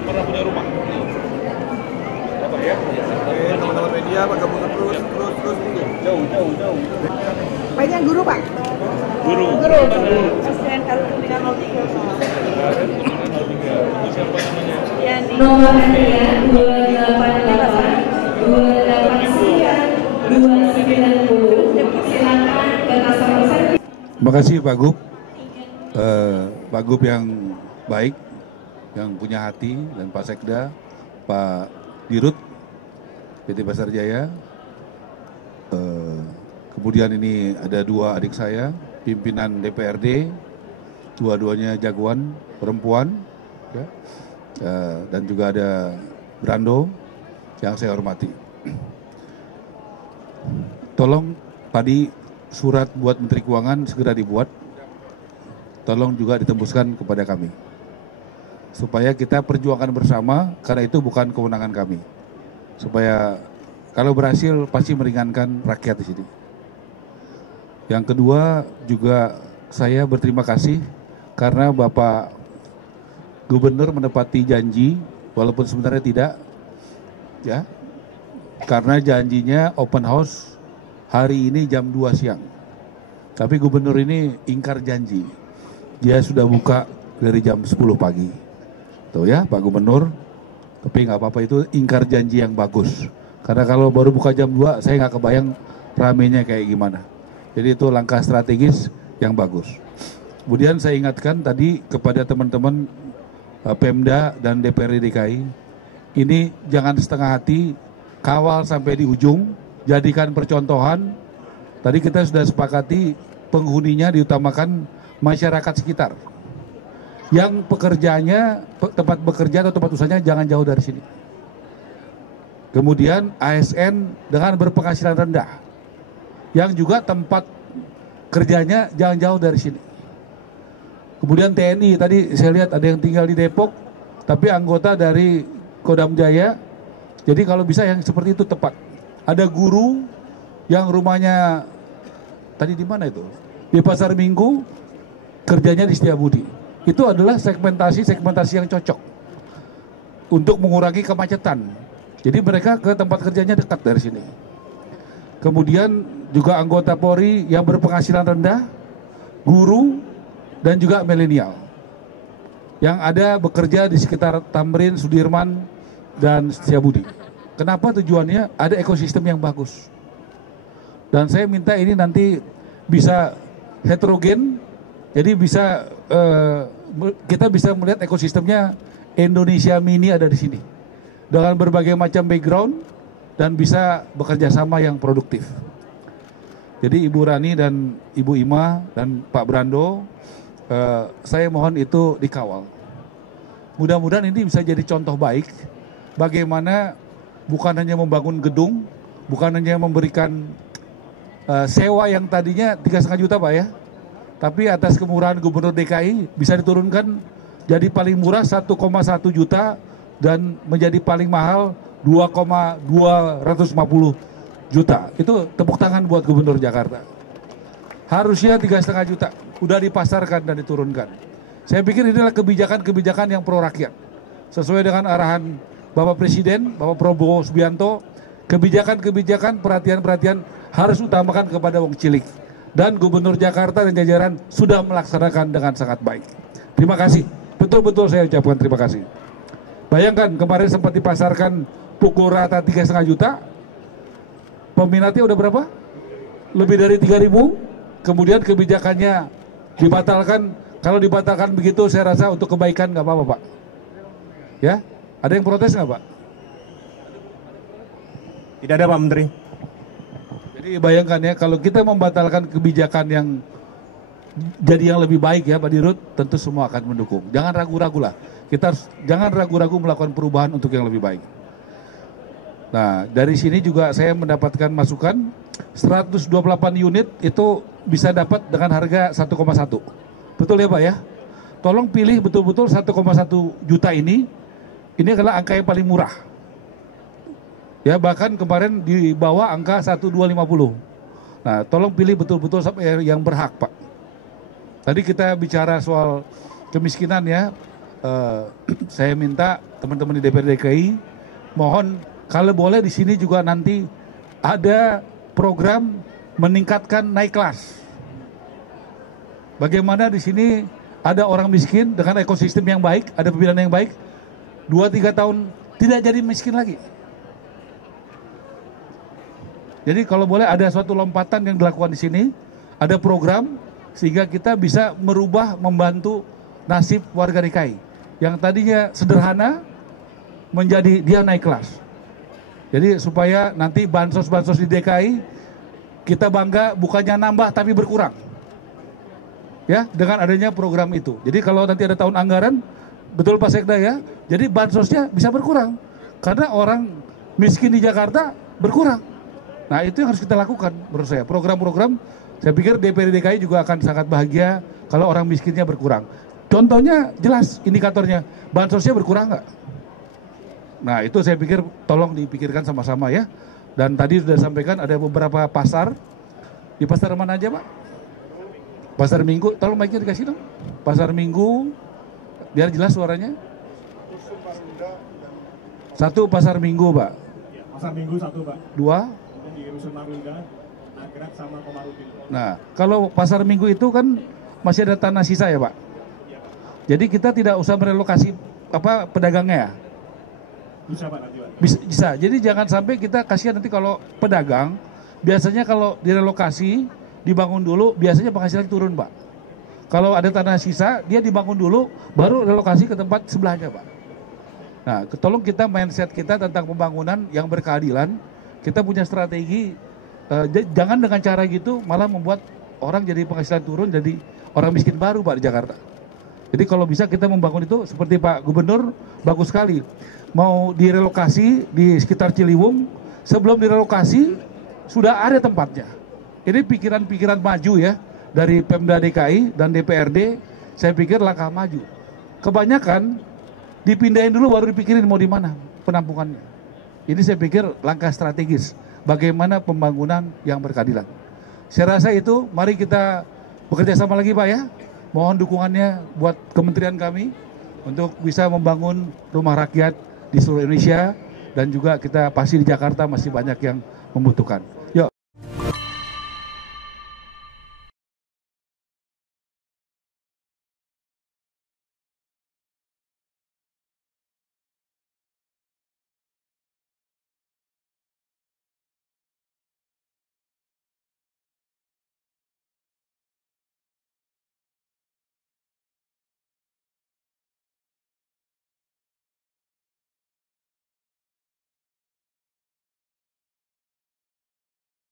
belum pernah punya rumah. Apa ya? Oke, teman-teman media, Pak Gabung terus mungkin. Jauh. Banyak guru, Pak? Guru. Asisten Kuningan 03. Kemarin Kuningan 03. Itu siapa namanya? Yani. Nomor antrian 288 28 sekian 290. Silakan ke customer service. Terima kasih Pak Gub. Pak Gub yang baik, yang punya hati, dan Pak Sekda, Pak Dirut, PT Pasar Jaya. Kemudian ini ada dua adik saya, pimpinan DPRD, dua-duanya jagoan perempuan, ya. Dan juga ada Brando yang saya hormati. Tolong tadi surat buat Menteri Keuangan segera dibuat, tolong juga ditembuskan kepada kami, supaya kita perjuangkan bersama, karena itu bukan kewenangan kami. Supaya kalau berhasil pasti meringankan rakyat di sini. Yang kedua juga saya berterima kasih karena Bapak Gubernur menepati janji, walaupun sebenarnya tidak, ya, karena janjinya open house hari ini jam 2 siang. Tapi Gubernur ini ingkar janji. Dia sudah buka dari jam 10 pagi. Tuh ya Pak Gubernur, tapi nggak apa-apa, itu ingkar janji yang bagus. Karena kalau baru buka jam 2, saya nggak kebayang ramenya kayak gimana. Jadi itu langkah strategis yang bagus. Kemudian saya ingatkan tadi kepada teman-teman Pemda dan DPRD DKI, ini jangan setengah hati, kawal sampai di ujung, jadikan percontohan. Tadi kita sudah sepakati penghuninya diutamakan masyarakat sekitar. Yang pekerjanya, tempat bekerja atau tempat usahanya jangan jauh dari sini. Kemudian ASN dengan berpenghasilan rendah, yang juga tempat kerjanya jangan jauh dari sini. Kemudian TNI, tadi saya lihat ada yang tinggal di Depok, tapi anggota dari Kodam Jaya. Jadi kalau bisa yang seperti itu tepat. Ada guru yang rumahnya tadi di mana itu? Di Pasar Minggu, kerjanya di Setiabudi. Itu adalah segmentasi yang cocok untuk mengurangi kemacetan. Jadi mereka ke tempat kerjanya dekat dari sini. Kemudian juga anggota Polri yang berpenghasilan rendah, guru, dan juga milenial yang ada bekerja di sekitar Tamrin, Sudirman, dan Setiabudi. Kenapa tujuannya? Ada ekosistem yang bagus. Dan saya minta ini nanti bisa heterogen, jadi bisa kita bisa melihat ekosistemnya Indonesia Mini ada di sini dengan berbagai macam background dan bisa bekerja sama yang produktif. Jadi Ibu Rani dan Ibu Ima dan Pak Brando, saya mohon itu dikawal. Mudah-mudahan ini bisa jadi contoh baik bagaimana bukan hanya membangun gedung, bukan hanya memberikan sewa yang tadinya 3,5 juta Pak ya, tapi atas kemurahan Gubernur DKI bisa diturunkan jadi paling murah 1,1 juta dan menjadi paling mahal 2,250 juta. Itu tepuk tangan buat Gubernur Jakarta. Harusnya 3,5 juta, udah dipasarkan dan diturunkan. Saya pikir ini adalah kebijakan-kebijakan yang pro rakyat. Sesuai dengan arahan Bapak Presiden, Bapak Prabowo Subianto, kebijakan-kebijakan, perhatian-perhatian harus utamakan kepada wong cilik. Dan Gubernur Jakarta dan jajaran sudah melaksanakan dengan sangat baik. Terima kasih, betul-betul saya ucapkan terima kasih. Bayangkan kemarin sempat dipasarkan pukul rata 3,5 juta, peminatnya udah berapa? Lebih dari 3.000. Kemudian kebijakannya dibatalkan. Kalau dibatalkan begitu saya rasa untuk kebaikan nggak apa-apa Pak. Ya, ada yang protes nggak Pak? Tidak ada Pak Menteri. Jadi bayangkan ya, kalau kita membatalkan kebijakan yang jadi yang lebih baik ya Pak Dirut, tentu semua akan mendukung. Jangan ragu-ragu lah. Kita harus, jangan ragu-ragu melakukan perubahan untuk yang lebih baik. Nah, dari sini juga saya mendapatkan masukan 128 unit itu bisa dapat dengan harga 1,1. Betul ya Pak ya? Tolong pilih betul-betul 1,1 juta ini adalah angka yang paling murah. Ya, bahkan kemarin di bawah angka 1,250. Nah, tolong pilih betul-betul yang berhak Pak. Tadi kita bicara soal kemiskinan ya, saya minta teman-teman di DPRD DKI mohon kalau boleh di sini juga nanti ada program meningkatkan naik kelas. Bagaimana di sini ada orang miskin dengan ekosistem yang baik, ada pembinaan yang baik, 2-3 tahun tidak jadi miskin lagi. Jadi kalau boleh ada suatu lompatan yang dilakukan di sini, ada program sehingga kita bisa merubah, membantu nasib warga DKI yang tadinya sederhana menjadi dia naik kelas. Jadi supaya nanti bansos-bansos di DKI kita bangga bukannya nambah tapi berkurang. Ya, dengan adanya program itu. Jadi kalau nanti ada tahun anggaran, betul Pak Sekda ya, jadi bansosnya bisa berkurang. Karena orang miskin di Jakarta berkurang. Nah itu yang harus kita lakukan menurut saya. Program-program, saya pikir DPRD DKI juga akan sangat bahagia kalau orang miskinnya berkurang. Contohnya jelas indikatornya, bansosnya berkurang nggak? Nah itu saya pikir tolong dipikirkan sama-sama ya. Dan tadi sudah disampaikan ada beberapa pasar. Di pasar mana aja Pak? Pasar Minggu, tolong mic-nya dikasih dong. Pasar Minggu, biar jelas suaranya. Satu Pasar Minggu Pak. Pasar Minggu 1 Pak. 2. Di Rusun Marunda, Nagrek sama Komarudin. Nah, kalau Pasar Minggu itu kan masih ada tanah sisa ya Pak. Jadi kita tidak usah merelokasi pedagangnya ya. Bisa Pak nanti Pak. Bisa. Jadi jangan sampai kita kasihan nanti kalau pedagang, biasanya kalau direlokasi, dibangun dulu, biasanya penghasilan turun Pak. Kalau ada tanah sisa, dia dibangun dulu, baru relokasi ke tempat sebelahnya Pak. Nah, tolong kita mindset kita tentang pembangunan yang berkeadilan, kita punya strategi, jangan dengan cara gitu malah membuat orang jadi penghasilan turun, jadi orang miskin baru Pak di Jakarta. Jadi kalau bisa kita membangun itu seperti Pak Gubernur, bagus sekali. Mau direlokasi di sekitar Ciliwung, sebelum direlokasi sudah ada tempatnya. Ini pikiran-pikiran maju ya, dari Pemda DKI dan DPRD, saya pikir langkah maju. Kebanyakan dipindahin dulu baru dipikirin mau di mana penampungannya. Ini saya pikir langkah strategis bagaimana pembangunan yang berkeadilan. Saya rasa itu, mari kita bekerja sama lagi Pak ya. Mohon dukungannya buat kementerian kami untuk bisa membangun rumah rakyat di seluruh Indonesia dan juga kita pasti di Jakarta masih banyak yang membutuhkan.